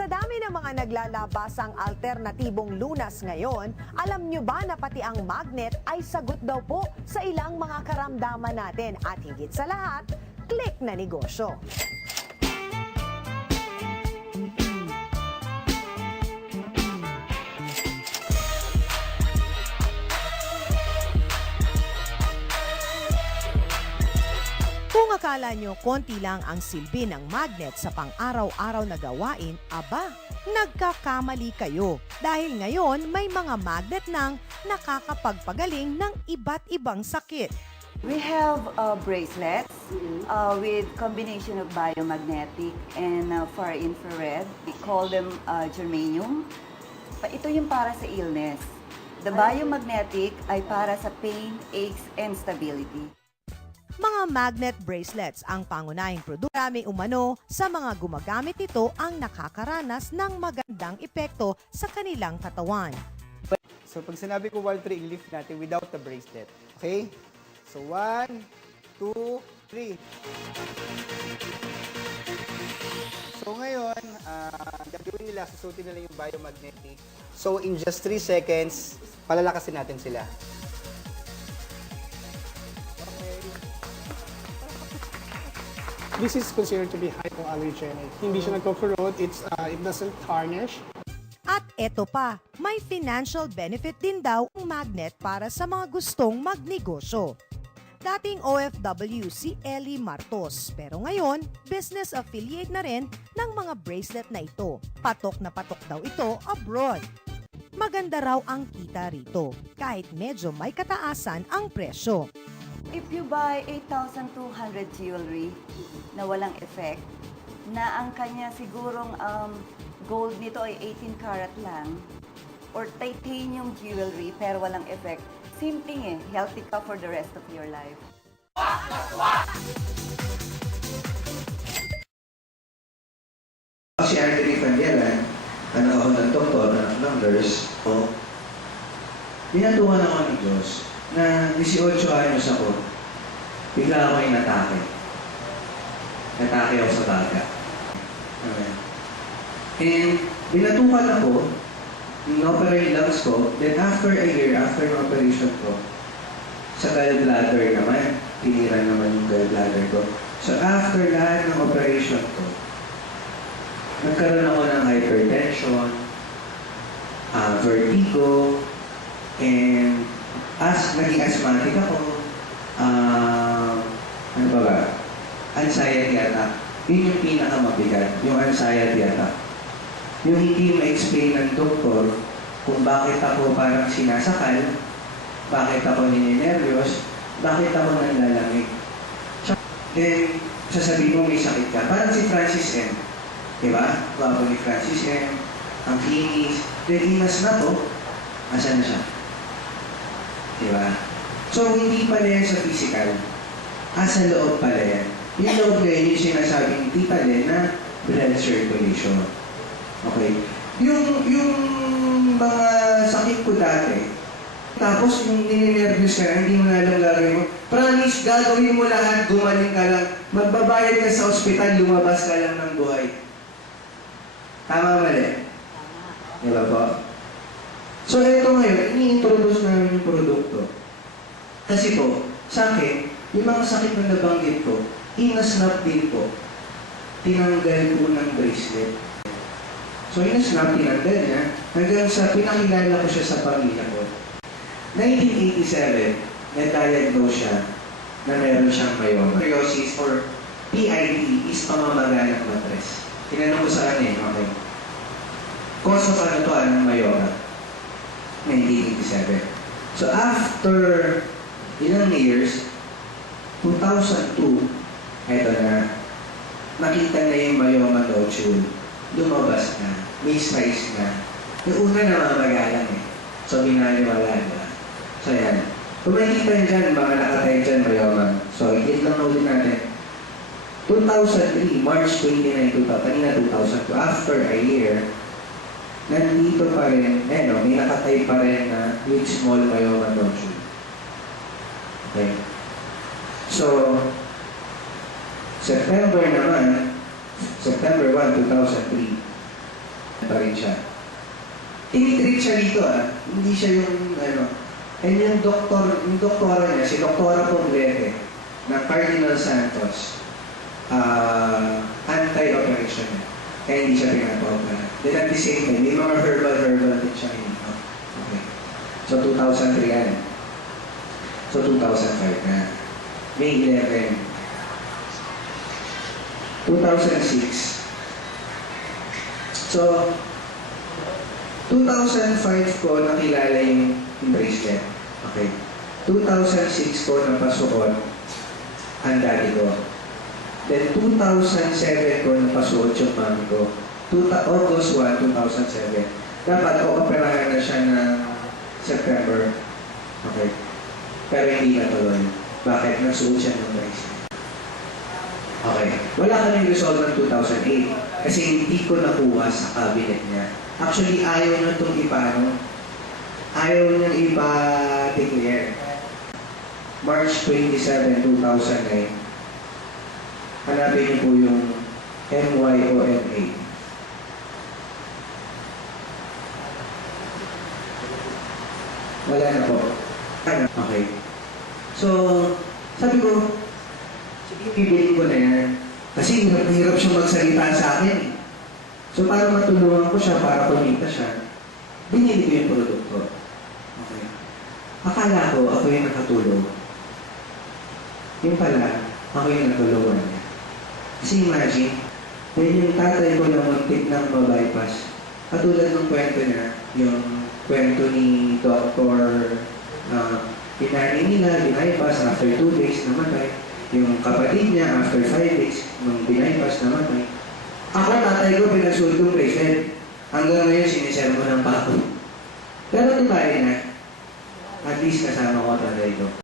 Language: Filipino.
Sa dami ng mga naglalabasang alternatibong lunas ngayon, alam nyo ba na pati ang magnet ay sagot daw po sa ilang mga karamdaman natin at higit sa lahat, click na negosyo. Kung akala nyo konti lang ang silbi ng magnet sa pang-araw-araw na gawain, aba, nagkakamali kayo. Dahil ngayon may mga magnet nang nakakapagpagaling ng iba't ibang sakit. We have bracelets with combination of biomagnetic and far infrared. We call them germanium. Ito yung para sa illness. The biomagnetic ay para sa pain, aches, and stability. Mga magnet bracelets ang pangunahing produkto. Marami umano sa mga gumagamit nito ang nakakaranas ng magandang epekto sa kanilang katawan. So pag sinabi ko wall tree, i-lift natin without the bracelet. Okay? So 1, 2, 3. So ngayon, gagawin nila, susutin nila yung biomagnetic. So in just 3 seconds, palalakasin natin sila. This is considered to be hypoallergenic. Hindi siya nagko-corrode, it doesn't tarnish. At eto pa, may financial benefit din daw ang magnet para sa mga gustong magnegosyo. Dating OFW si Ellie Martos, pero ngayon, business affiliate na rin ng mga bracelet na ito. Patok na patok daw ito abroad. Maganda raw ang kita rito, kahit medyo may kataasan ang presyo. If you buy 8,200 jewelry na walang effect, na ang kanya sigurong gold nito ay 18 karat lang, or titanium jewelry pero walang effect, same thing eh, healthy ka for the rest of your life. Si Anthony Panderan, anak ako ng doktor, anak ng nurse, binatuhan ako ni Diyos na 18 anyos ako, bigla ako inatake. Natake ako sa baga. Amen. And binatukan ako, in-operate lungs ko, then after a year, after ng operation ko, sa gallbladder naman, tinira naman yung gallbladder ko. So after lahat ng operation ko, nagkaroon ako ng hypertension, vertigo, and naging asthmatic ako, ano ba ba? Anxiety attack. Yun yung pinakamabigat, yung anxiety attack. Yung hindi ma-explain ng doktor kung bakit ako parang sinasakal, bakit ako nininervyos, bakit ako nanlalamig. Then, sasabihin mo may sakit ka. Parang si Francis M. Diba? Gwapo ni Francis M. Ang kinis. Then, inas na to, asan na siya? Diba? So, hindi pala yan sa physical. Sa loob pala yan. Yung loob na yun, yung sinasabing hindi pala na blood circulation. Okay? Yung mga sakit ko dati, tapos yung nininervous ka, hindi mo na alam gagawin mo. Promise, gagawin mo lahat, gumaling ka lang. Magbabayad ka sa ospital, lumabas ka lang ng buhay. Tama mali? Diba po? So, ito ngayon, ini-introduce namin yung produkto. Kasi po, sa akin, yung mga sakit na nabanggit ko, inasnap din po. Tinanggal po ng bracelet. So, inasnap, tinanggal niya. Hanggang sa pinakilala ko siya sa pamilya ko. 1987, na-diagnose siya na meron siyang myoma. Psoriasis or PID is pamamaga ng matres. Tinanong ko sa kanya, okay. Cause of ano to, anong myoma? 1987. So after ilang years, 2002, eto na, nakita na yung myoma nodule, lumabas na, may size na. Yung una na mamagalang eh. So binaliwala na. So yan. Kung makikita nyo dyan, mga nakatay dyan, myoma. So i-hit lang ulit natin. 2003, March 29, 2000, kanina 2002, after a year, nandito pa rin, may nakatay pa rin na with small myoma nodule. Okay. So, September naman, September 1, 2003, pa rin siya. Tinitreat siya rito hindi siya yung and yung doktora niya, si Doktora Poblete, ng Cardinal Santos, anti-operation niya. Kaya hindi siya pinapa-opera. Then at the same time, may mga herbal din siya dito. Okay. So 2003 yan. So 2005 na. May 11. 2006. So, 2005 ko nakilala yung bracelet. Okay. 2006 ko napasuot ang daddy ko. Then 2007 ko napasuot yung mami ko. August 1, 2007. Dapat o-operahan na siya ng September. Okay. Pero hindi natuloy. Bakit? Nasuot siya ng bracelet. Okay. Wala kaming result ng 2008 kasi hindi ko nakuha sa cabinet niya. Actually, ayaw na itong ayaw niyang ipa-declare. March 27, 2009. Hanapin niyo po yung MYOMA. Wala na po. Okay. So, sabi ko, sige, bibilin ko na yan. Kasi hirap siya magsalita sa akin. So, para matulungan ko siya, para kumita siya, binili ko yung produkto. Okay. Akala ko, ako yung nakatulong. Yung pala, ako yung natulungan niya. Kasi imagine, then yung tatay ko na muntik ng mabypass, katulad ng kwento niya, yung kwento ni Dr. Pinani nila, binaypass, after 2 days, namatay. Yung kapatid niya, after 5 days, nung binaypass, namatay. Ako, tatay ko, pinagsuot kong bracelet. Hanggang ngayon, sinisermo ng pa ako. Pero diba na, at least kasama ko tatay ko.